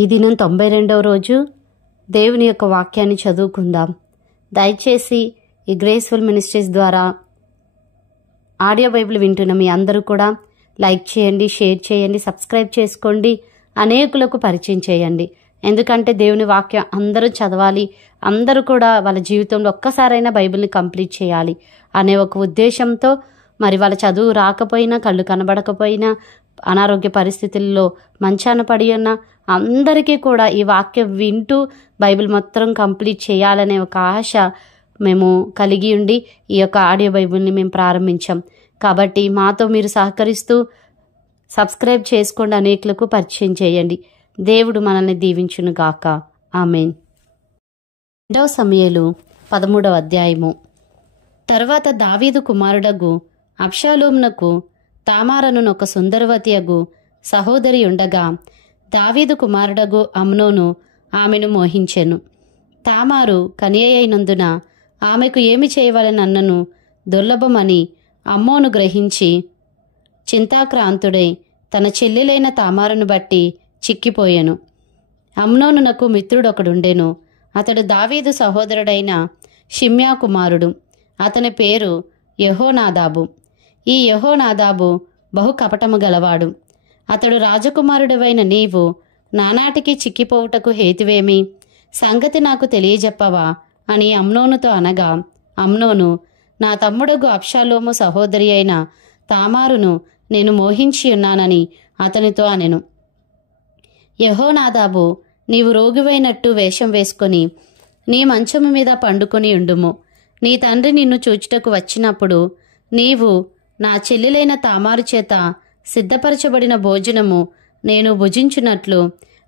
ఈ దినం 92వ రోజు దేవుని యొక్క వాక్యాన్ని చదువుకుందాం. దయచేసి ఈ గ్రేస్ఫుల్ మినిస్ట్రీస్ ద్వారా ఆడియో బైబిల్ వింటున్న మీ అందరూ కూడా లైక్ చేయండి, షేర్ చేయండి, సబ్స్క్రైబ్ చేసుకోండి, అనేకులకు పరిచయం చేయండి. ఎందుకంటే దేవుని వాక్యం అందరూ చదవాలి, అందరూ కూడా వాళ్ళ జీవితంలో ఒక్కసారైనా బైబిల్ని కంప్లీట్ చేయాలి అనే ఒక ఉద్దేశంతో మరి వాళ్ళ చదువు రాకపోయినా, కళ్ళు కనబడకపోయినా, అనారోగ్య పరిస్థితుల్లో మంచాన పడి ఉన్న అందరికీ కూడా ఈ వాక్యం వింటూ బైబిల్ మొత్తం కంప్లీట్ చేయాలనే ఒక ఆశ మేము కలిగి ఉండి ఈ యొక్క ఆడియో బైబిల్ని మేము ప్రారంభించాం. కాబట్టి మాతో మీరు సహకరిస్తూ సబ్స్క్రైబ్ చేసుకోండి, అనేకులకు పరిచయం చేయండి. దేవుడు మనల్ని దీవించును గాక. ఆమేన్. 2 సమూయేలు 13వ అధ్యాయము. తర్వాత దావీదు కుమారుడగు అబ్షాలోమునకు తామారను ఒక సుందరవతి అగు సహోదరి ఉండగా, దావీదు కుమారుడగు అమ్నోను ఆమెను మోహించెను. తామారు కన్యయైనందున ఆమెకు ఏమి చేయవలనన్నను దుర్లభమని అమ్మోను గ్రహించి చింతాక్రాంతుడై తన చెల్లెలైన తామారును బట్టి చిక్కిపోయెను. అమ్నోనునకు మిత్రుడొకడుండెను. అతడు దావీదు సహోదరుడైన షిమ్యా కుమారుడు. అతని పేరు యెహోనాదాబు. ఈ యెహోనాదాబు బహు కపటము గలవాడు. అతడు రాజకుమారుడివైన నీవు నానాటికి చిక్కిపోవుటకు హేతువేమి? సంగతి నాకు తెలియజెప్పవా అని అమ్నోనుతో అనగా, అమ్నోను, నా తమ్ముడుగు అబ్షాలోము సహోదరి అయిన తామారును నేను మోహించి ఉన్నానని అతనితో అనెను. యెహోనాదాబు, నీవు రోగివైనట్టు వేషం వేసుకొని నీ మంచము మీద పండుకొని ఉండుము. నీ తండ్రి నిన్ను చూచుటకు వచ్చినప్పుడు నీవు నా చెల్లెలైన తామారు చేత సిద్ధపరచబడిన భోజనము నేను భుజించున్నట్లు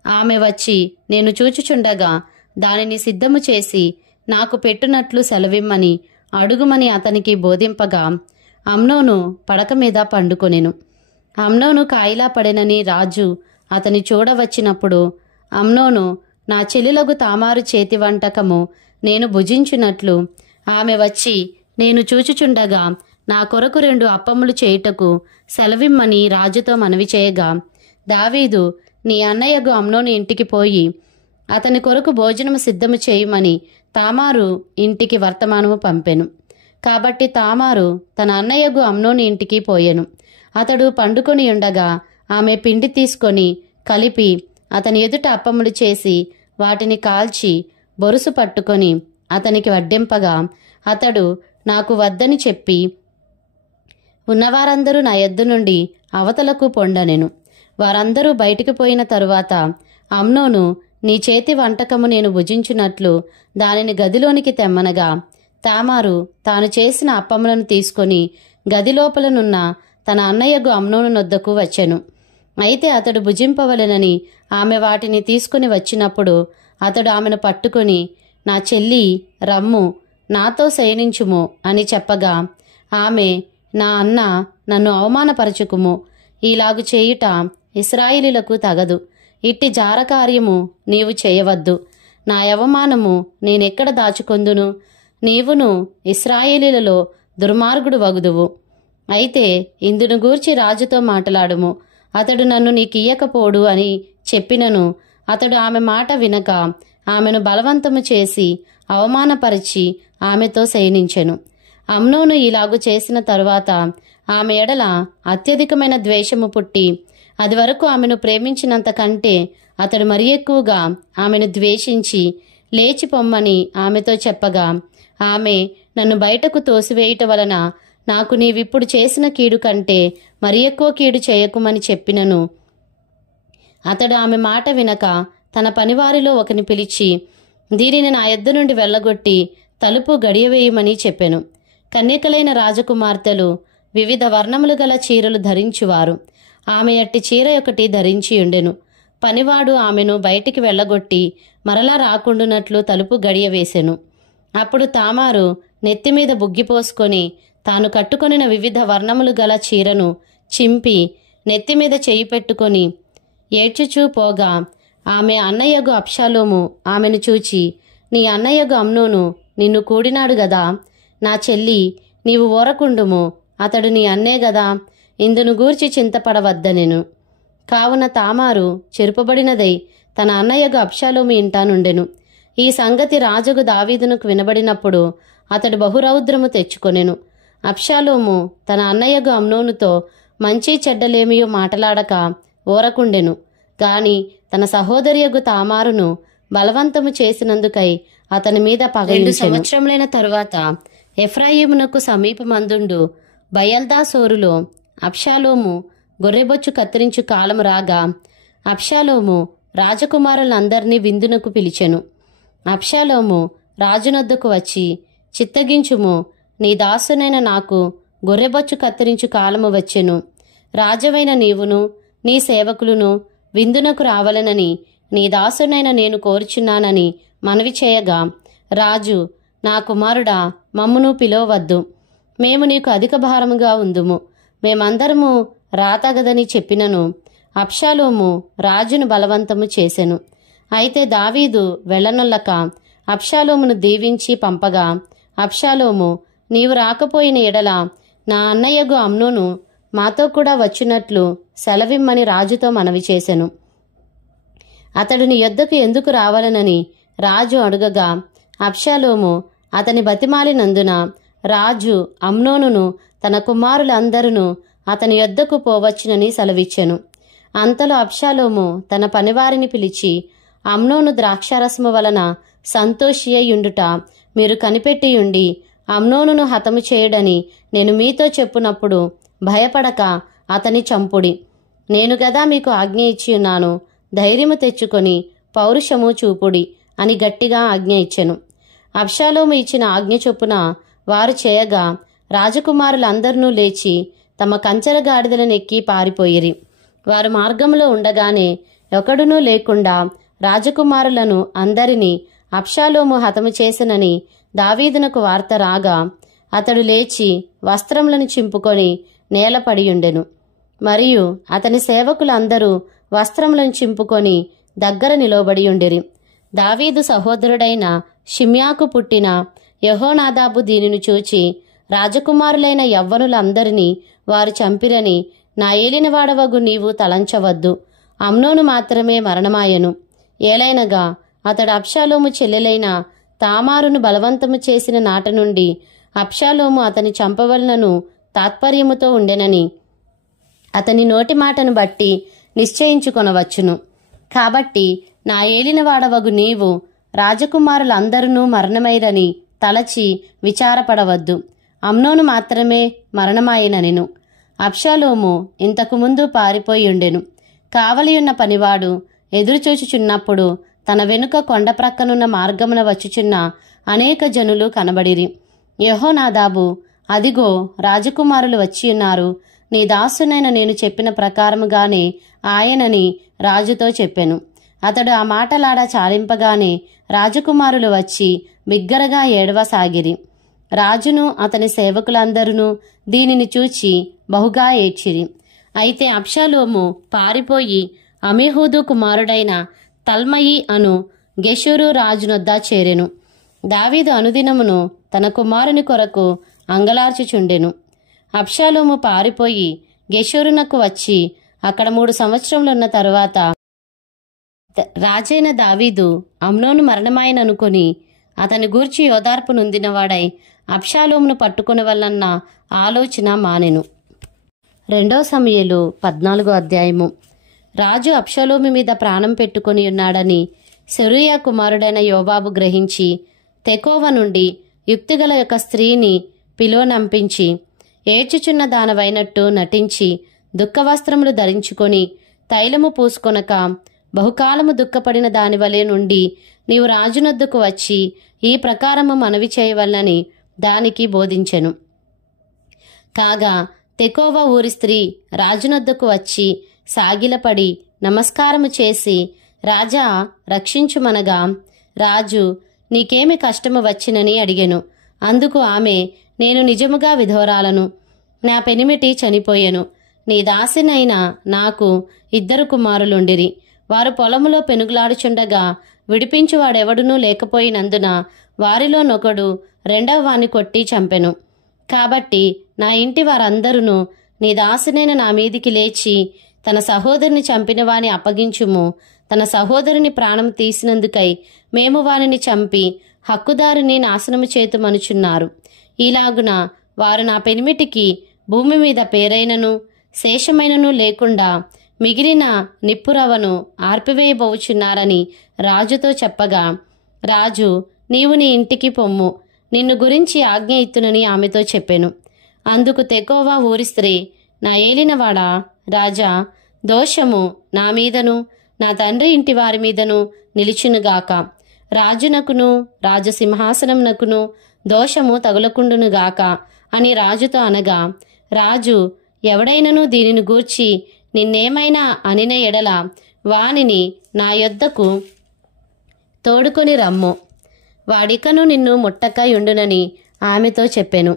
ఆమె వచ్చి నేను చూచుచుండగా దానిని సిద్ధము చేసి నాకు పెట్టునట్లు సెలవిమ్మని అడుగుమని అతనికి బోధింపగా, అమ్నోను పడక మీద పండుకొనెను. అమ్నోను కాయిలా పడెనని రాజు అతని చూడవచ్చినప్పుడు, అమ్నోను నా చెల్లెలగు తామారు చేతి వంటకము నేను భుజించున్నట్లు ఆమె వచ్చి నేను చూచుచుండగా నా కొరకు 2 అప్పములు చేయుటకు సెలవిమ్మని రాజుతో మనవి చేయగా, దావీదు నీ అన్నయ్యగు అమ్నోను ఇంటికి పోయి అతని కొరకు భోజనము సిద్ధము చేయమని తామారు ఇంటికి వర్తమానము పంపెను. కాబట్టి తామారు తన అన్నయ్యగు అమ్నోను ఇంటికి పోయెను. అతడు పండుకొని ఉండగా ఆమె పిండి తీసుకొని కలిపి అతని ఎదుట అప్పములు చేసి వాటిని కాల్చి బొరుసు పట్టుకొని అతనికి వడ్డింపగా, అతడు నాకు వద్దని చెప్పి ఉన్నవారందరూ నా యొద్ద నుండి అవతలకు పొండనెను. వారందరూ బయటికి పోయిన తరువాత అమ్నోను నీ చేతి వంటకము నేను భుజించున్నట్లు దానిని గదిలోనికి తెమ్మనగా, తామారు తాను చేసిన అప్పములను తీసుకొని గదిలోపలనున్న తన అన్నయ్యగు అమ్నోను నొద్దకు వచ్చెను. అయితే అతడు భుజింపవలెనని ఆమె వాటిని తీసుకుని వచ్చినప్పుడు అతడు ఆమెను పట్టుకొని, నా చెల్లి రమ్ము, నాతో శయనించుము అని చెప్పగా, ఆమె, నా అన్న, నన్ను అవమానపరచుకుము, ఈలాగు చేయుట ఇశ్రాయేలీలకు తగదు. ఇట్టి జారకార్యము నీవు చేయవద్దు. నా అవమానము నేనెక్కడ దాచుకొందును? నీవును ఇశ్రాయేలీలలో దుర్మార్గుడు వగుదువు. అయితే ఇందును గూర్చి రాజుతో మాట్లాడుము, అతడు నన్ను నీకియ్యకపోడు అని చెప్పినను అతడు ఆమె మాట వినక ఆమెను బలవంతము చేసి అవమానపరిచి ఆమెతో శయనించెను. అమ్నోను ఇలాగు చేసిన తరువాత ఆమె ఎడల అత్యధికమైన ద్వేషము పుట్టి అది వరకు ఆమెను ప్రేమించినంత కంటే అతడు మరి ఎక్కువగా ఆమెను ద్వేషించి లేచి పొమ్మని ఆమెతో చెప్పగా, ఆమె, నన్ను బయటకు తోసివేయుట వలన నాకు నీవిప్పుడు చేసిన కీడు కంటే మరి ఎక్కువ కీడు చేయకుమని చెప్పినను అతడు ఆమె మాట వినక తన పనివారిలో ఒకని పిలిచి దీనిని నా యొద్ద నుండి వెళ్ళగొట్టి తలుపు గడియవేయమని చెప్పెను. కన్యకలైన రాజకుమార్తెలు వివిధ వర్ణములు గల చీరలు ధరించువారు. ఆమె అట్టి చీర ఒకటి ధరించి ఉండెను. పనివాడు ఆమెను బయటికి వెళ్ళగొట్టి మరలా రాకుండునట్లు తలుపు గడియవేసెను. అప్పుడు తామారు నెత్తిమీద బుగ్గిపోసుకొని తాను కట్టుకొనిన వివిధ వర్ణములు గల చీరను చింపి నెత్తిమీద చెయ్యి పెట్టుకొని ఏడ్చుచూ పోగా, ఆమె అన్నయ్యగు అబ్షాలోము ఆమెను చూచి, నీ అన్నయ్యగు అమ్నోను నిన్ను కూడినాడు గదా, నా చెల్లి, నీవు ఊరకుండుము, అతడు నీ అన్నే గదా, ఇందును గూర్చి చింతపడవద్దనెను. కావున తామారు చెరుపబడినదై తన అన్నయ్యగు అబ్షాలోము ఇంటా నుండెను. ఈ సంగతి రాజుగు దావీదునకు వినబడినప్పుడు అతడు బహురౌద్రము తెచ్చుకొనెను. అబ్షాలోము తన అన్నయ్యగు అమ్నోనుతో మంచి చెడ్డలేమియో మాటలాడక ఊరకుండెను గాని తన సహోదరియగు తామారును బలవంతము చేసినందుకై అతని మీద పగయించెను. 2 సంవత్సరములైన తరువాత ఎఫ్రాయిమునకు సమీపమందుండు బయల్దాసోరులో అబ్షాలోము గొర్రెబొచ్చు కత్తిరించు కాలము రాగా అబ్షాలోము రాజకుమారులందరినీ విందునకు పిలిచెను. అబ్షాలోము రాజునొద్దకు వచ్చి, చిత్తగించుము, నీ దాసునైన నాకు గొర్రెబొచ్చు కత్తిరించు కాలము వచ్చెను. రాజవైన నీవును నీ సేవకులును విందునకు రావలనని నీ దాసునైన నేను కోరుచున్నానని మనవి చేయగా రాజు, నా కుమారుడా, మమ్మును పిలవవద్దు, మేము నీకు అధిక భారముగా ఉందుము, మేమందరము రాతగదని చెప్పినను అబ్షాలోము రాజును బలవంతము చేసెను. అయితే దావీదు వెళ్ళనొల్లక అబ్షాలోమును దీవించి పంపగా అబ్షాలోము, నీవు రాకపోయిన ఎడల నా అన్నయ్యగు అమ్నోను మాతో కూడా వచ్చినట్లు సెలవిమ్మని రాజుతో మనవి చేసెను. అతడు నీ యొద్దకు ఎందుకు రావాలనని రాజు అడుగగా అబ్షాలోము అతని బతిమాలినందున రాజు అమ్నోనును తన కుమారులందరూ అతని యొద్దకు పోవచ్చునని సెలవిచ్చెను. అంతలో అబ్షాలోము తన పనివారిని పిలిచి, అమ్నోను ద్రాక్షారసము వలన సంతోషియ్యుండుట మీరు కనిపెట్టియుండి అమ్నోనును హతము చేయడని నేను మీతో చెప్పునప్పుడు భయపడక అతని చంపుడి. నేను గదా మీకు ఆజ్ఞ ఇచ్చియున్నాను, ధైర్యము తెచ్చుకొని పౌరుషము చూపుడి అని గట్టిగా ఆజ్ఞ ఇచ్చెను. అబ్షాలోము ఇచ్చిన ఆజ్ఞ చొప్పున వారు చేయగా రాజకుమారులందరినూ లేచి తమ కంచెర గాడిదలను ఎక్కి పారిపోయిరి. వారు మార్గంలో ఉండగానే ఒకడునూ లేకుండా రాజకుమారులను అందరినీ అబ్షాలోము హతము చేసెనని దావీదునకు వార్త రాగా అతడు లేచి వస్త్రములను చింపుకొని నేలపడియుండెను. మరియు అతని సేవకులందరూ వస్త్రములను చింపుకొని దగ్గర నిలవబడియుండిరి. దావీదు సహోదరుడైన షిమ్యాకు పుట్టిన యెహోనాదాబు దీనిని చూచి, రాజకుమారులైన యవ్వనులందరినీ వారు చంపిరని నా ఏలినవాడవగు నీవు తలంచవద్దు, అమ్నోను మాత్రమే మరణమాయెను. ఏలైనగా అతడు అబ్షాలోము చెల్లెలైన తామారును బలవంతము చేసిన నాట నుండి అబ్షాలోము అతని చంపవలనను తాత్పర్యముతో ఉండెనని అతని నోటి మాటను బట్టి నిశ్చయించుకొనవచ్చును. కాబట్టి నా ఏలినవాడవగు నీవు రాజకుమారులందరూ మరణమైరని తలచి విచారపడవద్దు, అమ్నోను మాత్రమే మరణమాయెననెను. అబ్షాలోము ఇంతకుముందు పారిపోయుండెను. కావలియున్న పనివాడు ఎదురుచూచుచున్నప్పుడు తన వెనుక కొండ ప్రక్కనున్న మార్గమున వచ్చుచున్న అనేక జనులు కనబడిరి. యెహోనాదాబు, అదిగో రాజకుమారులు వచ్చియున్నారు, నీ దాసునైన నేను చెప్పిన ప్రకారముగానే ఆయనని రాజుతో చెప్పెను. అతడు ఆ మాటలాడ చాలింపగానే రాజకుమారులు వచ్చి బిగ్గరగా ఏడవసాగిరి. రాజును అతని సేవకులందరూ దీనిని చూచి బహుగా ఏడ్చిరి. అయితే అబ్షాలోము పారిపోయి అమీహూదు కుమారుడైన తల్మయి అను గెషూరు రాజునొద్ద చేరెను. దావీదు అనుదినమును తన కుమారుని కొరకు అంగలార్చుచుండెను. అబ్షాలోము పారిపోయి గెషూరునకు వచ్చి అక్కడ 3 సంవత్సరములున్న తరువాత రాజైన దావీదు అమ్నోను మరణమాయననుకొని అతని గూర్చి యోదార్పు నొందినవాడై అబ్షాలోమును పట్టుకొనవలన్న ఆలోచన మానెను. 2 సమూయేలు 14వ అధ్యాయము. రాజు అబ్షాలోము మీద ప్రాణం పెట్టుకొని ఉన్నాడని సెరూయా కుమారుడైన యోవాబు గ్రహించి తెకోవ నుండి యుక్తిగల యొక్క స్త్రీని పిలువనంపించి ఏడ్చుచున్న దానవైనట్టు నటించి దుఃఖవస్త్రములు ధరించుకొని తైలము పూసుకొనక బహుకాలము దుఃఖపడిన దానివలే నుండి నీవు రాజునొద్దకు వచ్చి ఈ ప్రకారము మనవి చేయవలనని దానికి బోధించెను. కాగా తెకోవ ఊరి స్త్రీ రాజునొద్దకు వచ్చి సాగిలపడి నమస్కారము చేసి, రాజా రక్షించుమనగా రాజు నీకేమి కష్టము వచ్చినని అడిగెను. అందుకు ఆమె, నేను నిజముగా విధవరాలను, నా పెనిమిటి చనిపోయెను. నీ దాసినైన నాకు 2 కుమారులుండిరి. వారు పొలములో పెనుగులాడుచుండగా విడిపించువాడెవడునూ లేకపోయినందున వారిలోనొకడు 2వ వాణ్ణి కొట్టి చంపెను. కాబట్టి నా ఇంటి వారందరూ నీ దాసినైన నా మీదికి లేచి తన సహోదరుని చంపిన వాని అప్పగించుము, తన సహోదరుని ప్రాణం తీసినందుకై మేము వారిని చంపి హక్కుదారుని నాశనము చేతుమనుచున్నారు. ఈలాగున వారు నా పెనిమిటికి భూమి మీద పేరైనను శేషమైనను లేకుండా మిగిలిన నిప్పురవను ఆర్పివేయబోచున్నారని రాజుతో చెప్పగా, రాజు, నీవు నీ ఇంటికి పొమ్ము, నిన్ను గురించి ఆజ్ఞ ఇత్తునని ఆమెతో చెప్పెను. అందుకు తెకోవా ఊరి స్త్రీ, నా ఏలినవాడా రాజా, దోషము నా మీదను నా తండ్రి ఇంటి వారి మీదను నిలిచునుగాక. రాజునకును రాజసింహాసనమునకును దోషము తగులకుండునుగాక అని రాజుతో అనగా, రాజు, ఎవడైనను దీనిని గూర్చి నిన్నేమైనా అనిన ఎడల వానిని నా యొద్దకు తోడుకొని రమ్ము, వాడికను నిన్ను ముట్టకయుండునని ఆమెతో చెప్పెను.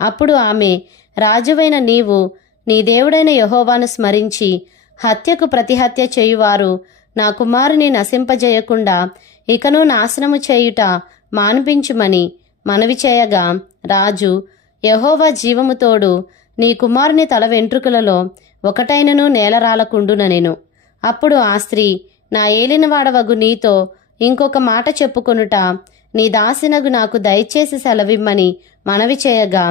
అప్పుడు ఆమె, రాజువైన నీవు నీ దేవుడైన యెహోవాను స్మరించి హత్యకు ప్రతిహత్య చేయువారు నా కుమారుని నశింపజేయకుండా ఇకను నాశనము చేయుట మాన్పించుమని మనవి చేయగా, రాజు, యెహోవా జీవము తోడు నీ కుమారుని తల వెంట్రుకలలో ఒకటైనను నేలరాలకుండుననెను. అప్పుడు ఆ స్త్రీ, నా ఏలినవాడవగు నీతో ఇంకొక మాట చెప్పుకొనుట నీ దాసినగు నాకు దయచేసి సెలవిమ్మని మనవి చేయగా,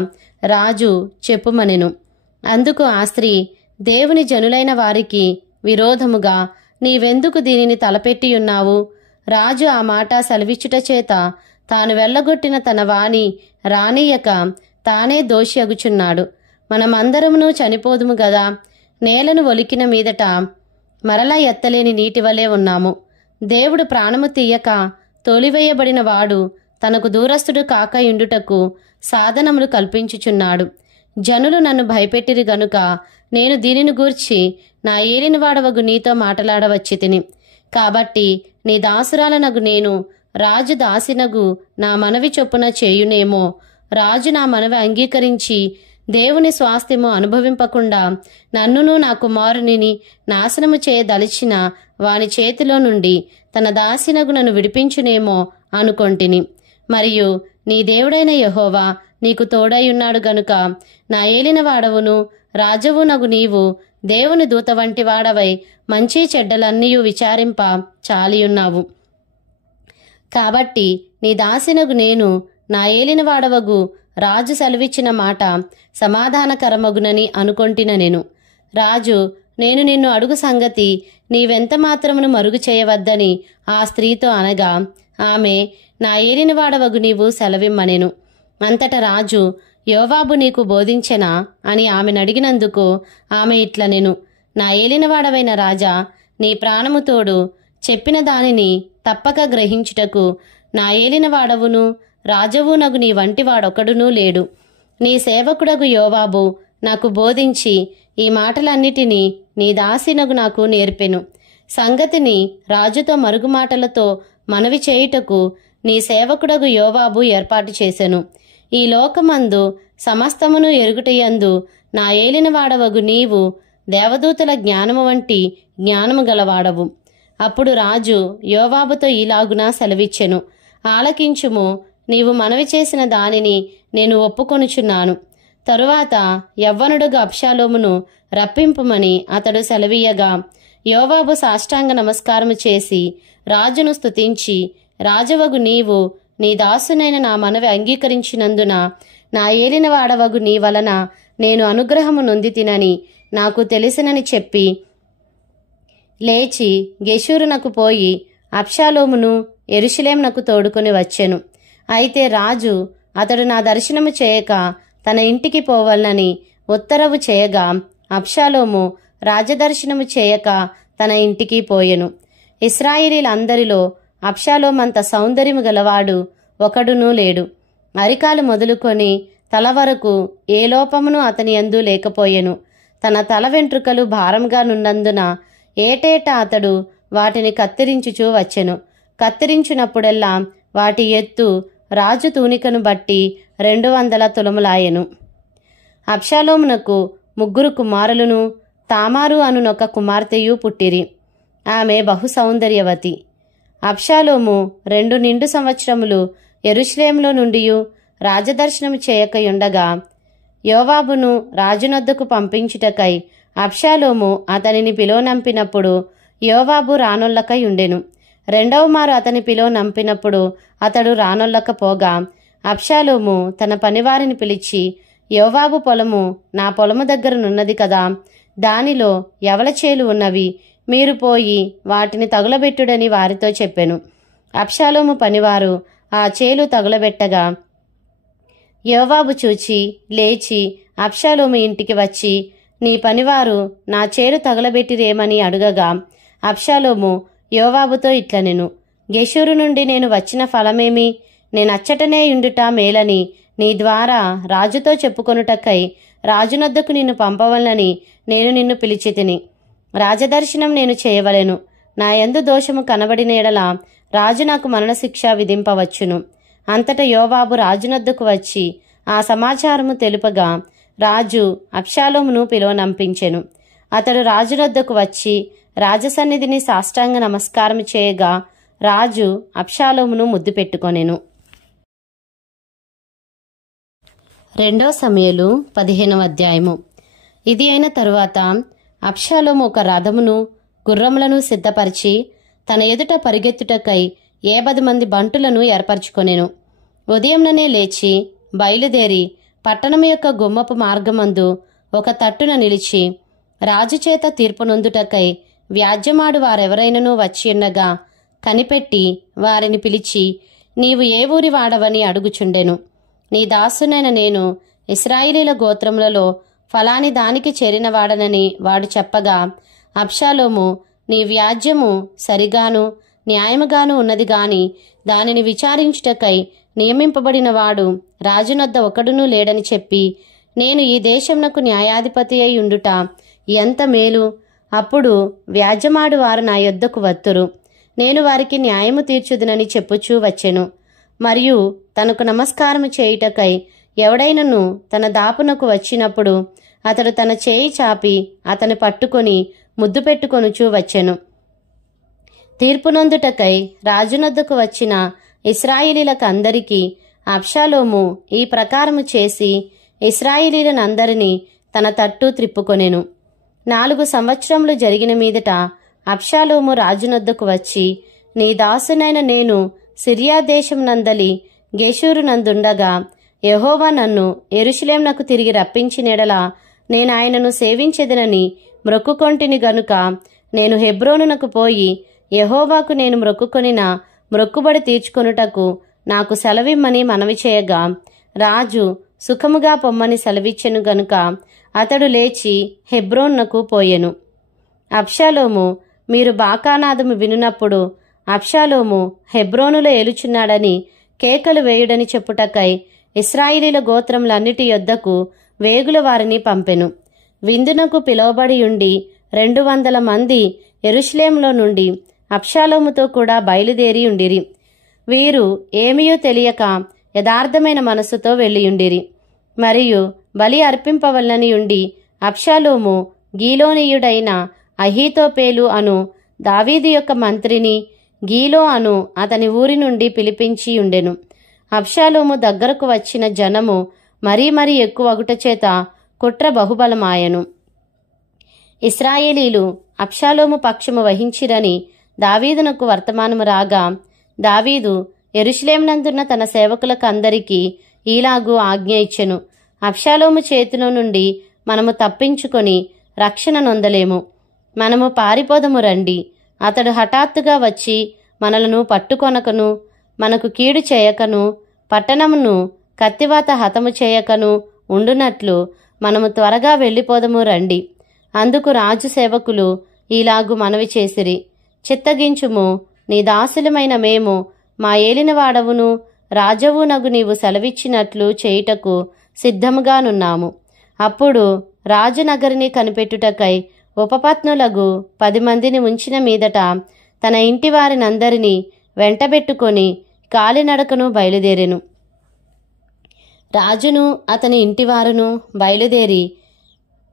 రాజు చెప్పుమనెను. అందుకు ఆ స్త్రీ, దేవుని జనులైన వారికి విరోధముగా నీవెందుకు దీనిని తలపెట్టియున్నావు? రాజు ఆ మాట సెలవిచ్చుట చేత తాను వెళ్ళగొట్టిన తన వాణి రానియక తానే దోషి అగుచున్నాడు. మనమందరమును చనిపోదుము గదా. నేలను ఒలికిన మీదట మరలా ఎత్తలేని నీటి వలె ఉన్నాము. దేవుడు ప్రాణము తీయక తోలివేయబడిన వాడు తనకు దూరస్థుడు కాక ఇండుటకు సాధనములు కల్పించుచున్నాడు. జనులు నన్ను భయపెట్టిరి గనుక నేను దీనిని గూర్చి నా ఏలినవాడవగు నీతో మాటలాడవచ్చితిని. కాబట్టి నీ దాసురాలనగు నేను రాజు దాసినగు నా మనవి చొప్పున చేయునేమో. రాజు నా మనవి అంగీకరించి దేవుని స్వాస్థ్యము అనుభవింపకుండా నన్నును నా కుమారునిని నాశనము చేయదలిచిన వాని చేతిలో నుండి తన దాసినగు నన్ను విడిపించునేమో అనుకొంటిని. మరియు నీ దేవుడైన యెహోవా నీకు తోడైయున్నాడు గనుక నా ఏలినవాడవును రాజవునగు నీవు దేవుని దూత వంటి వాడవై మంచి చెడ్డలన్నీయు విచారింప చాలియున్నావు. కాబట్టి నీ దాసినగు నేను నా ఏలినవాడవగు రాజు సెలవిచ్చిన మాట సమాధానకరమగునని అనుకొంటిన నేను. రాజు, నేను నిన్ను అడుగు సంగతి నీవెంత మాత్రమును మరుగు చేయవద్దని ఆ స్త్రీతో అనగా, ఆమె, నా ఏలినవాడవగు నీవు సెలవిమ్మనెను. అంతట రాజు, యోవాబు నీకు బోధించెనా అని ఆమెనడిగినందుకు ఆమె ఇట్లనెను, నా ఏలినవాడవైన రాజా, నీ ప్రాణము తోడు చెప్పిన దానిని తప్పక గ్రహించుటకు నా ఏలినవాడవును రాజవునగు నీ వంటి వాడొకడునూ లేడు. నీ సేవకుడగు యోవాబు నాకు బోధించి ఈ మాటలన్నిటినీ నీ దాసినగు నాకు నేర్పెను. సంగతిని రాజుతో మరుగుమాటలతో మనవి చేయుటకు నీ సేవకుడగు యోవాబు ఏర్పాటు చేసెను. ఈ లోకమందు సమస్తమును ఎరుగుటయందు నా ఏలినవాడవగు నీవు దేవదూతల జ్ఞానము వంటి జ్ఞానము గలవాడవు. అప్పుడు రాజు యోవాబుతో ఈలాగున సెలవిచ్చెను, ఆలకించుము, నీవు మనవి చేసిన దానిని నేను ఒప్పుకొనుచున్నాను. తరువాత యవ్వనుడుగా అబ్షాలోమును రప్పింపుమని అతడు సెలవీయగా, యోవాబు సాష్టాంగ నమస్కారము చేసి రాజును స్తుతించి, రాజవగు నీవు నీ దాసునైన నా మనవి అంగీకరించినందున నా ఏలినవాడవగు నీ వలన నేను అనుగ్రహము నొందితినని నాకు తెలిసినని చెప్పి లేచి గెషూరునకు పోయి అబ్షాలోమును యెరూషలేమునకు తోడుకొని వచ్చెను. అయితే రాజు అతడు నా దర్శనము చేయక తన ఇంటికి పోవలనని ఉత్తరవు చేయగా, అబ్షాలోము రాజదర్శనము చేయక తన ఇంటికి పోయెను. ఇశ్రాయేలీలందరిలో అబ్షాలోమంత సౌందర్యము గలవాడు ఒకడునూ లేడు. అరికాలు మొదలుకొని తల వరకు ఏ లోపమును అతని యందు లేకపోయెను. తన తల వెంట్రుకలు భారంగా నున్నందున ఏటేటా అతడు వాటిని కత్తిరించుచూ వచ్చెను. కత్తిరించినప్పుడెల్లా వాటి ఎత్తు రాజు తూనికను బట్టి 200 తులములాయెను. అబ్షాలోమునకు 3 కుమారులను తామారు అనునొక కుమార్తెయు పుట్టిరి. ఆమె బహు సౌందర్యవతి. అబ్షాలోము 2 నిండు సంవత్సరములు యెరూషలేములో నుండియు రాజదర్శనము చేయకయుండగా యోవాబును రాజునొద్దకు పంపించుటకై అబ్షాలోము అతనిని పిలువనంపినప్పుడు యోవాబు రానొల్లకై ఉండెను. రెండవ మారు అతని పిలువ నంపినప్పుడు అతడు రానొల్లకపోగా అబ్షాలోము తన పనివారిని పిలిచి, యోవాబు పొలము నా పొలము దగ్గరనున్నది కదా, దానిలో యవల చేలు ఉన్నవి, మీరు పోయి వాటిని తగులబెట్టుడని వారితో చెప్పెను. అబ్షాలోము పనివారు ఆ చేలు తగులబెట్టగా యోవాబు చూచి లేచి అబ్షాలోము ఇంటికి వచ్చి, నీ పనివారు నా చేలు తగలబెట్టిరేమని అడుగగా అబ్షాలోము యోవాబుతో ఇట్లనెను, గెషూరు నుండి నేను వచ్చిన ఫలమేమి? నేనచ్చటనే యుండుట మేలని నీ ద్వారా రాజుతో చెప్పుకొనుటకై రాజునొద్దకు నిన్ను పంపవలనని నేను నిన్ను పిలిచితిని. రాజదర్శనం నేను చేయవలెను. నా యందు దోషము కనబడిన ఎడల రాజు నాకు మరణశిక్ష విధింపవచ్చును. అంతటా యోవాబు రాజునొద్దకు వచ్చి ఆ సమాచారము తెలుపగా రాజు అబ్షాలోమును పిలువనంపించెను. అతడు రాజునొద్దకు వచ్చి రాజసన్నిధిని సాష్టాంగ నమస్కారం చేయగా రాజు అబ్షాలోమును ముద్దు పెట్టుకొనెను. 2 సమూయేలు 15వ అధ్యాయము. ఇది అయిన తరువాత అబ్షాలోము ఒక రథమును గుర్రములను సిద్ధపరిచి తన ఎదుట పరిగెత్తుటకై 70 మంది బంటులను ఏర్పరచుకొనెను. ఉదయంననే లేచి బయలుదేరి పట్టణం యొక్క గుమ్మపు మార్గమందు ఒక తట్టున నిలిచి రాజుచేత తీర్పు నొందుటకై వ్యాజ్యమాడు వారెవరైనను వచ్చియుండగా కనిపెట్టి వారిని పిలిచి, నీవు ఏ ఊరి వాడవని అడుగుచుండెను. నీ దాసునైన నేను ఇశ్రాయేలీల గోత్రములలో ఫలాని దానికి చేరినవాడనని వాడు చెప్పగా అబ్షాలోము, నీ వ్యాజ్యము సరిగాను న్యాయముగాను ఉన్నది గాని దానిని విచారించుటకై నియమింపబడిన వాడు రాజునొద్ద ఒకడునూ లేడని చెప్పి, నేను ఈ దేశమునకు న్యాయాధిపతి అయి ఉండుట ఎంత మేలు. అప్పుడు వ్యాజ్యమాడు వారు నా యొద్దకు వత్తురు, నేను వారికి న్యాయము తీర్చుదునని చెప్పుచూ వచ్చెను. మరియు తనకు నమస్కారము చేయుటకై ఎవడైనను తన దాపునకు వచ్చినప్పుడు అతడు తన చేయి చాపి అతని పట్టుకొని ముద్దు పెట్టుకొనుచూ వచ్చెను. తీర్పునొందుటకై రాజునొద్దకు వచ్చిన ఇశ్రాయేలీలకందరికీ అబ్షాలోము ఈ ప్రకారము చేసి ఇశ్రాయేలీలనందరినీ తన తట్టు త్రిప్పుకొనెను. 4 సంవత్సరములు జరిగిన మీదట అబ్షాలోము రాజునొద్దకు వచ్చి, నీ దాసునైన నేను సిరియా దేశం నందలి గెషూరు నందుండగా యెహోవా నన్ను యెరూషలేమునకు తిరిగి రప్పించినెడల నేను ఆయనను సేవించెదనని మ్రొక్కుకొంటిని గనుక నేను హెబ్రోనునకు పోయి యెహోవాకు నేను మ్రొక్కుకొనిన మ్రొక్కుబడి తీర్చుకొనుటకు నాకు సెలవిమ్మని మనవి చేయగా రాజు సుఖముగా పొమ్మని సెలవిచ్చెను గనుక అతడు లేచి హెబ్రోనునకు పోయెను. అబ్షాలోము మీరు బాకానాదము వినునప్పుడు అబ్షాలోము హెబ్రోనులో ఏలుచున్నాడని కేకలు వేయుడని చెప్పుటకై ఇశ్రాయేలీల గోత్రములన్నిటి యొద్దకు వేగుల వారిని పంపెను. విందునకు పిలువబడియుండి 200 మంది యెరూషలేములో నుండి అబ్షాలోముతో కూడా బయలుదేరి ఉండిరి. వీరు ఏమీయూ తెలియక యథార్థమైన మనస్సుతో వెళ్ళియుండిరి. మరియు బలి అర్పింపవలనని ఉండి అబ్షాలోము గీలోనీయుడైన అహీతోపేలు అను దావీదు యొక్క మంత్రిని గీలో అను అతని ఊరి నుండి పిలిపించి ఉండెను. అబ్షాలోము దగ్గరకు వచ్చిన జనము మరీ ఎక్కువ అగుటచేత కుట్ర బహుబలమాయెను. ఇశ్రాయేలీలు అబ్షాలోము పక్షము వహించిరని దావీదునకు వర్తమానము రాగా దావీదు యెరూషలేమునందున్న తన సేవకులకందరికీ ఈలాగు ఆజ్ఞ ఇచ్చెను, అబ్షాలోము చేతిలో నుండి మనము తప్పించుకొని రక్షణ నొందలేము. మనము పారిపోదము రండి. అతడు హఠాత్తుగా వచ్చి మనలను పట్టుకొనకను మనకు కీడు చేయకను పట్టణమును కత్తివాత హతము చేయకను ఉండునట్లు మనము త్వరగా వెళ్ళిపోదము రండి. అందుకు రాజు సేవకులు ఈలాగు మనవి చేసిరి, చిత్తగించుము, నీ దాసులమైన మేము మా ఏలినవాడవును రాజవునగు నీవు సెలవిచ్చినట్లు చేయుటకు సిద్ధముగానున్నాము. అప్పుడు రాజు నగరిని కనిపెట్టుటకై ఉపపత్నులగు 10 మందిని ఉంచిన మీదట తన ఇంటి వారినందరినీ వెంటబెట్టుకొని కాలినడకను బయలుదేరెను. రాజును అతని ఇంటివారును బయలుదేరి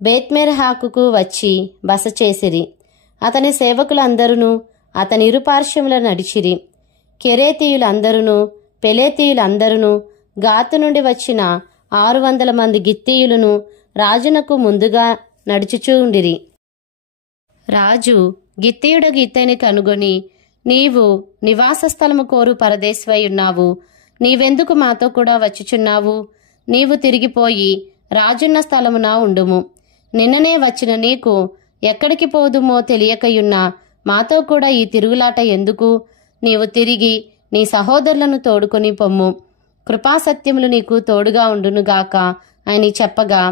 బేత్మెర్హాకుకు వచ్చి బస చేసిరి. అతని సేవకులందరూ అతని ఇరుపార్శ్వముల నడిచిరి. కెరేతీయులందరూ పెలేతీయులందరూ గాతు నుండి వచ్చిన 600 మంది గిత్తీయులను రాజునకు ముందుగా నడుచుచూ ఉండిరి. రాజు గిత్తీయుడగు ఇత్తయిని కనుగొని, నీవు నివాస స్థలము కోరు పరదేశివై ఉన్నావు, నీవెందుకు మాతో కూడా వచ్చుచున్నావు? నీవు తిరిగిపోయి రాజున్న స్థలమున ఉండుము. నిన్ననే వచ్చిన నీకు ఎక్కడికి పోదుమో తెలియకయున్నా మాతో కూడా ఈ తిరుగులాట ఎందుకు? నీవు తిరిగి నీ సహోదరులను తోడుకొని పొమ్ము. కృపాసత్యములు నీకు తోడుగా ఉండునుగాక అని చెప్పగా,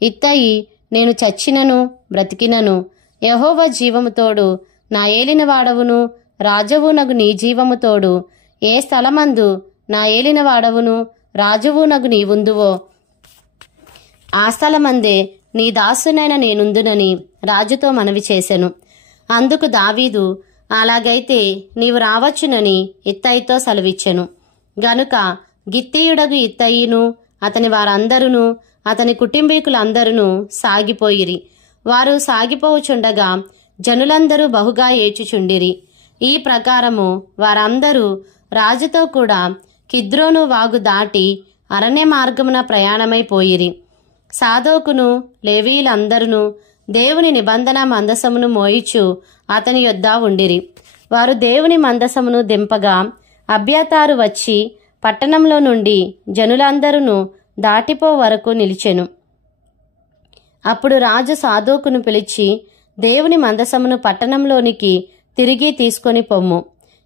ఇత్తయి, నేను చచ్చినను బ్రతికినను యెహోవా జీవము తోడు, నా ఏలిన వాడవును రాజవునగు నీ జీవము తోడు, ఏ స్థలమందు నా ఏలిన వాడవును రాజవునగు నీవుందువో ఆ స్థలమందే నీ దాసునైన నేనుందునని రాజుతో మనవి చేసెను. అందుకు దావీదు, అలాగైతే నీవు రావచ్చునని ఇత్తయితో సెలవిచ్చెను. గనుక గిత్తీయుడగు ఇత్తయిను అతని వారందరూ అతని కుటుంబీకులందరూ సాగిపోయిరి. వారు సాగిపోవుచుండగా జనులందరూ బహుగా ఏడ్చుచుండిరి. ఈ ప్రకారము వారందరూ రాజుతో కూడా కిద్రోను వాగు దాటి అరణ్య మార్గమున ప్రయాణమైపోయిరి. సాదోకును లేవీయులందరూ దేవుని నిబంధన మందసమును మోయిచు అతని యొద్ద ఉండిరి. వారు దేవుని మందసమును దింపగా అబ్యాతారు వచ్చి పట్టణంలో నుండి జనులందరూ దాటిపో వరకు నిలిచెను. అప్పుడు రాజు సాదోకును పిలిచి, దేవుని మందసమును పట్టణంలోనికి తిరిగి తీసుకొని పొమ్ము.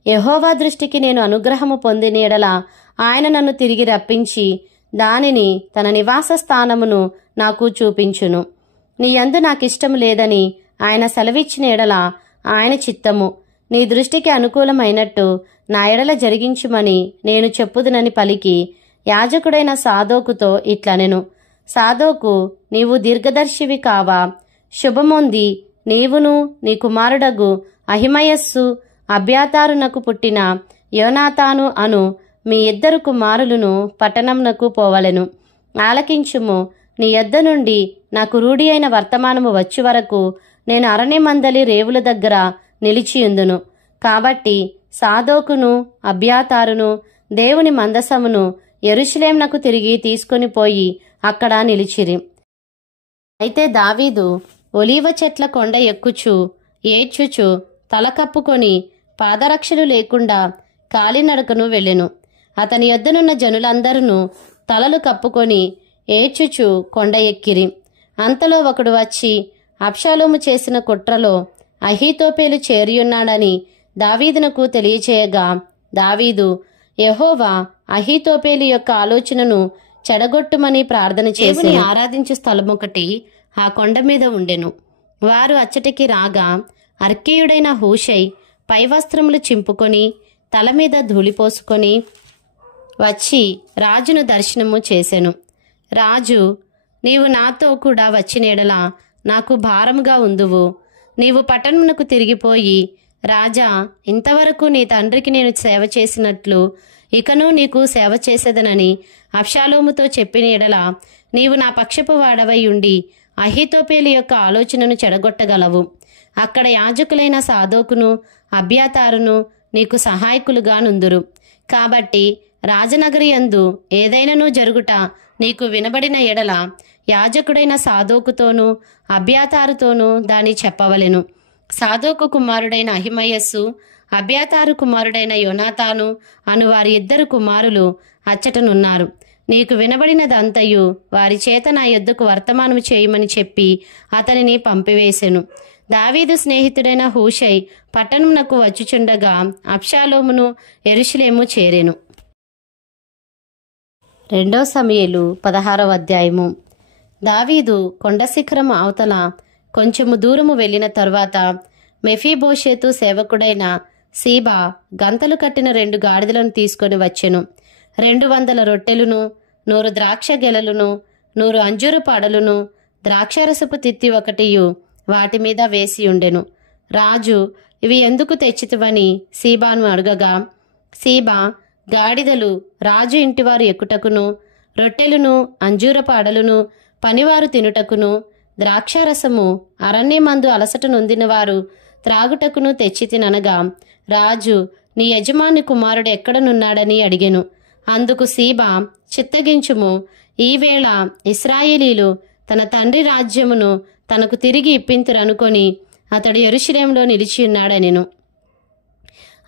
యెహోవా దృష్టికి నేను అనుగ్రహము పొందిన యెడల ఆయన నన్ను తిరిగి రప్పించి దానిని తన నివాస స్థానమును నాకు చూపించును. నీ యందు నాకిష్టము లేదని ఆయన సెలవిచ్చిన యెడల ఆయన చిత్తము నీ దృష్టికి అనుకూలమైనట్టు నా ఎడల జరిగించుమని నేను చెప్పుదునని పలికి యాజకుడైన సాదోకుతో ఇట్లనెను. సాదోకు, నీవు దీర్ఘదర్శివి కావా? శుభమొంది నీవును నీ కుమారుడగు అహిమయస్సు అబ్యాతారునకు పుట్టిన యోనాతాను అను మీ ఇద్దరు కుమారులను పట్టణంనకు పోవలెను. ఆలకించుము. నీ యొద్ద నుండి నాకు రూఢి అయిన వర్తమానము వచ్చి వరకు నేను అరణ్యమందలి రేవుల దగ్గర నిలిచియుందును. కాబట్టి సాదోకును అబ్యాతారును దేవుని మందసమును యెరూషలేమునకు తిరిగి తీసుకొని పోయి అక్కడ నిలిచిరి. అయితే దావీదు ఒలీవ చెట్ల కొండ ఎక్కుచు ఏడ్చుచు తల కప్పుకొని పాదరక్షలు లేకుండా కాలినడకను వెళ్ళెను. అతని యొద్దనున్న జనులందరూ తలలు కప్పుకొని ఏడ్చుచు కొండ ఎక్కిరి. అంతలో ఒకడు వచ్చి అబ్షాలోము చేసిన కుట్రలో అహీతోపేలు చేరియున్నాడని దావీదునకు తెలియచేయగా, దావీదు యెహోవా అహీతోపేలు యొక్క ఆలోచనను చెడగొట్టుమని ప్రార్థన చేసి ఆరాధించు స్థలమొకటి ఆ కొండ మీద ఉండెను. వారు అచ్చటికి రాగా అర్కీయుడైన హూషై పైవస్త్రములు చింపుకొని తల మీద ధూళిపోసుకొని వచ్చి రాజును దర్శనము చేసెను. రాజు, నీవు నాతో కూడా వచ్చిన యెడల నాకు భారముగా ఉందువు. నీవు పట్టణమునకు తిరిగిపోయి, రాజా, ఇంతవరకు నీ తండ్రికి నేను సేవ చేసినట్లు ఇకను నీకు సేవ చేసేదనని అబ్షాలోముతో చెప్పిన యెడల నీవు నా పక్షపు వాడవై ఉండి అహీతోపేలు యొక్క ఆలోచనను చెడగొట్టగలవు. అక్కడ యాజకులైన సాదోకును అబ్యాతారును నీకు సహాయకులుగా నుందురు. కాబట్టి రాజనగరి యందు ఏదైనను జరుగుట నీకు వినబడిన ఎడల యాజకుడైన సాదోకుతోనూ అబ్యాతారుతోనూ దాని చెప్పవలెను. సాదోకు కుమారుడైన అహిమయస్సు అబ్యాతారు కుమారుడైన యోనాతాను అను వారి ఇద్దరు కుమారులు అచ్చటనున్నారు. నీకు వినబడినదంతయు వారి చేత నా యొద్దకు వర్తమానము చేయమని చెప్పి అతనిని పంపివేసెను. దావీదు స్నేహితుడైన హూషై పట్టణమునకు వచ్చుచుండగా అబ్షాలోమును యెరూషలేము చేరెను. 2 సమూయేలు 16వ అధ్యాయము. దావీదు కొండ శిఖరం అవతల కొంచెము దూరము వెళ్ళిన తరువాత మెఫీబోషెతు సేవకుడైన సీబా గంతలు కట్టిన 2 గాడిదలను తీసుకొని వచ్చెను. 200 రొట్టెలును 100 ద్రాక్ష గెలలును 100 అంజూరు పాడలును ద్రాక్షరసపు తిత్తి ఒకటియు వాటి మీద వేసి ఉండెను. రాజు, ఇవి ఎందుకు తెచ్చితివని సీబాను అడుగగా, సీబా, గాడిదలు రాజు ఇంటివారు ఎక్కుటకును రొట్టెలును అంజూరపాడలును పనివారు తినుటకును ద్రాక్షారసము అరణ్యమందు అలసట నొందిన వారు త్రాగుటకును తెచ్చితిననగా, రాజు, నీ యజమాని కుమారుడు ఎక్కడనున్నాడని అడిగెను. అందుకు సీబా, చిత్తగించుము, ఈవేళ ఇశ్రాయేలీలు తన తండ్రి రాజ్యమును తనకు తిరిగి ఇప్పింతురనుకొని అతడు యెరూషలేములో నిలిచియున్నాడనెను.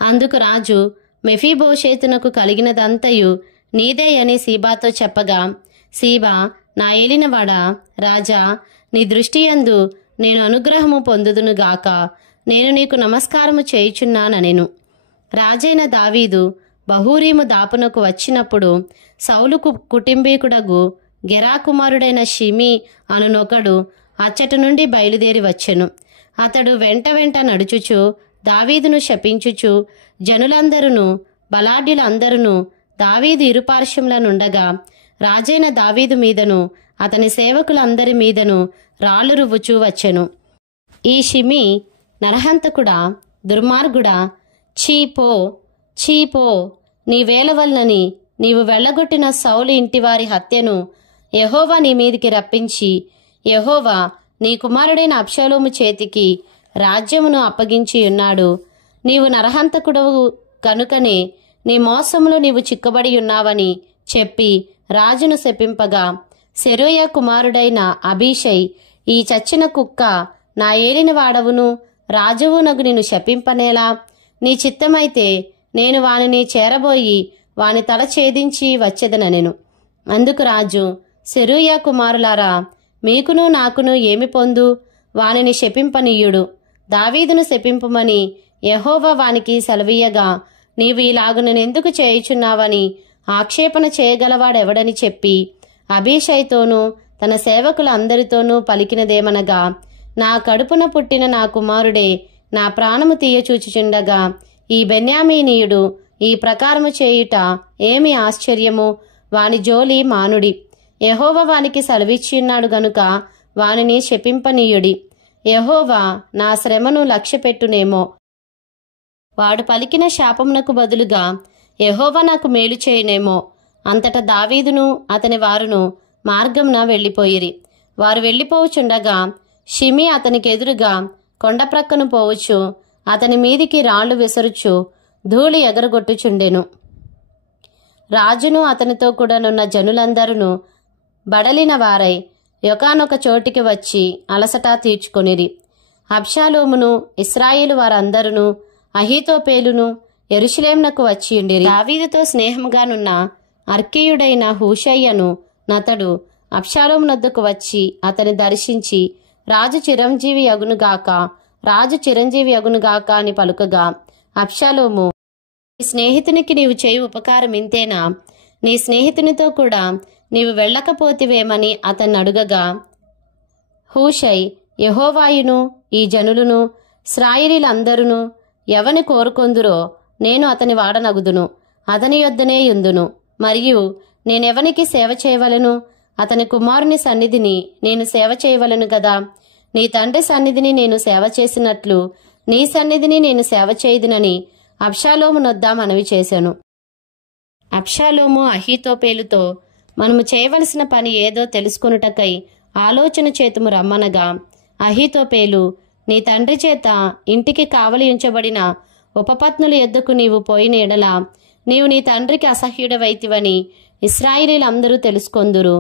అందుకు రాజు మెఫీబోషేతునకు కలిగినదంతయు నీదే అని సీబాతో చెప్పగా, సీబా, నా ఏలినవాడా రాజా, నీ దృష్టియందు నేను అనుగ్రహము పొందుదునుగాక, నేను నీకు నమస్కారము చేయుచున్నాననెను. రాజైన దావీదు బహూరీము దాపునకు వచ్చినప్పుడు సౌలుకు కుటుంబీకుడగు గెరా కుమారుడైన షిమీ అనునొకడు అచ్చటి నుండి బయలుదేరి వచ్చెను. అతడు వెంట వెంట నడుచుచు దావీదును శపించుచు జనులందరూ బలాఢ్యులందరూ దావీదు ఇరుపార్శ్వముల నుండగా రాజైన దావీదు మీదను అతని సేవకులందరి మీదను రాళ్లు రువ్వుచూ వచ్చెను. ఈ షిమీ నరహంతకుడా, దుర్మార్గుడా, చీపో చీపో, నీ వేల వలనని నీవు వెళ్ళగొట్టిన సౌలు ఇంటివారి హత్యను యెహోవా నీ మీదికి రప్పించి యెహోవా నీ కుమారుడైన అబ్షాలోము చేతికి రాజ్యమును అప్పగించి ఉన్నాడు. నీవు నరహంతకుడవు కనుకనే నీ మోసములో నీవు చిక్కబడి ఉన్నావని చెప్పి రాజును శపింపగా, సెరూయా కుమారుడైన అబీషై, ఈ చచ్చిన కుక్క నా ఏలిన వాడవును రాజువునగు నిన్ను శపింపనేలా? నీ చిత్తమైతే నేను వానిని చేరబోయి వాని తల ఛేదించి వచ్చెదనెను. అందుకు రాజు, సెరూయా కుమారులారా, మీకును నాకును ఏమి పొందు? వానిని శపింపనీయుడు. దావీదును శపింపుమని యెహోవా వానికి సెలవీయగా, నీవు ఇలాగునెందుకు చేయుచున్నావని ఆక్షేపణ చేయగలవాడెవడని చెప్పి అబీషైతోనూ తన సేవకులందరితోనూ పలికినదేమనగా, నా కడుపున పుట్టిన నా కుమారుడే నా ప్రాణము తీయచూచుచుండగా ఈ బెన్యామీనీయుడు ఈ ప్రకారము చేయుట ఏమి ఆశ్చర్యము? వాని జోలి మానుడి. యెహోవా వానికి సెలవిచ్చియున్నాడు గనుక వానిని శపింపనీయుడి. యెహోవా నా శ్రమను లక్ష్యపెట్టునేమో. వాడు పలికిన శాపమునకు బదులుగా యెహోవా నాకు మేలు చేయునేమో. అంతటా దావీదును అతని వారును మార్గమున వెళ్ళిపోయిరి. వారు వెళ్ళిపోవుచుండగా షిమీ అతనికి ఎదురుగా కొండ ప్రక్కను పోవచ్చు అతని మీదికి రాళ్లు విసరుచు ధూళి ఎగరగొట్టుచుండెను. రాజును అతనితో కూడానున్న జనులందరూ బడలిన వారై యొకానొక చోటికి వచ్చి అలసట తీర్చుకొనిరి. అబ్షాలోమును ఇశ్రాయేలు వారందరూ అహీతోపేలును యెరూషలేమునకు వచ్చియుండిరి. దావీదుతో స్నేహముగానున్న అర్కీయుడైన హూషయ్యను నతడు అబ్షాలోమునొద్దకు వచ్చి అతని దర్శించి, రాజు చిరంజీవి అగునుగాక, రాజు చిరంజీవి అగునుగాక అని పలుకగా, అబ్షాలోము, నీ స్నేహితునికి నీవు చేయు ఉపకారం ఇంతేనా? నీ స్నేహితునితో కూడా నీవు వెళ్ళకపోతివేమని అతన్ని అడుగగా, హూషై, యెహోవాయును ఈ జనులును ఇశ్రాయేలీయులందరూ ఎవని కోరుకొందురో నేను అతని వాడనగుదును, అతని యొద్దనే యుందును. మరియు నేనెవనికి సేవ చేయవలను? అతని కుమారుని సన్నిధిని నేను సేవ చేయవలను గదా. నీ తండ్రి సన్నిధిని నేను సేవ చేసినట్లు నీ సన్నిధిని నేను సేవ చేయుదునని అబ్షాలోము నొద్ద మనవి చేశాను. అబ్షాలోము అహీతోపేలుతో మనము చేయవలసిన పని ఏదో తెలుసుకొనుటకై ఆలోచన చేతుము రమ్మనగా, అహీతోపేలు, నీ తండ్రి చేత ఇంటికి కావలి ఉంచబడిన ఉపపత్నుల యొద్దకు నీవు పోయిన ఎడల నీవు నీ తండ్రికి అసహ్యుడవైతివని ఇశ్రాయేలీయులందరూ తెలుసుకొందురు.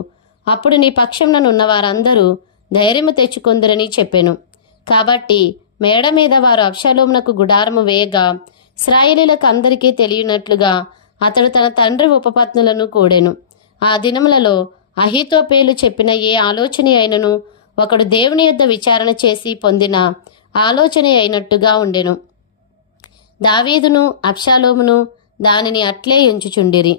అప్పుడు నీ పక్షంననున్న వారందరూ ధైర్యము తెచ్చుకొందురని చెప్పెను. కాబట్టి మేడ మీద వారు అబ్షాలోమునకు గుడారము వేయగా ఇశ్రాయేలీయులకు అందరికీ తెలియనట్లుగా అతడు తన తండ్రి ఉపపత్నులను కూడెను. ఆ దినములలో అహీతోపేలు చెప్పిన ఏ ఆలోచన అయినను ఒకడు దేవుని యొద్ద విచారణ చేసి పొందిన ఆలోచన అయినట్టుగా ఉండెను. దావీదును అబ్షాలోమును దానిని అట్లే ఎంచుచుండిరి.